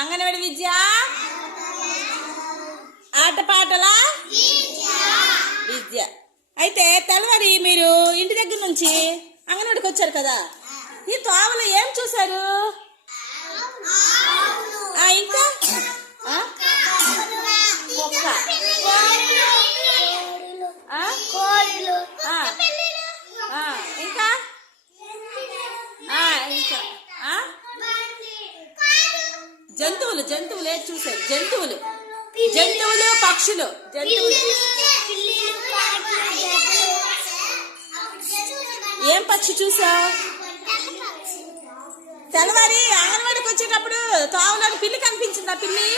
అంగన్వాడి విద్య, ఆటపాటల విద్య. అయితే తెల్లవారి మీరు ఇంటి దగ్గర నుంచి అంగన్వాడికి వచ్చారు కదా, ఈ తోవలో ఏం చూసారు? ఇంకా కుక్క, ఇంకా ఇంకా జంతువులు జంతువులు ఏది చూసారు? జంతువులు జంతువులు పక్షులు జంతువులు. ఏం పక్షి చూసావు? తెల్లవారి అంగన్వాడికి వచ్చేటప్పుడు తోవలో పిల్లి కనిపించిందా? పిల్లి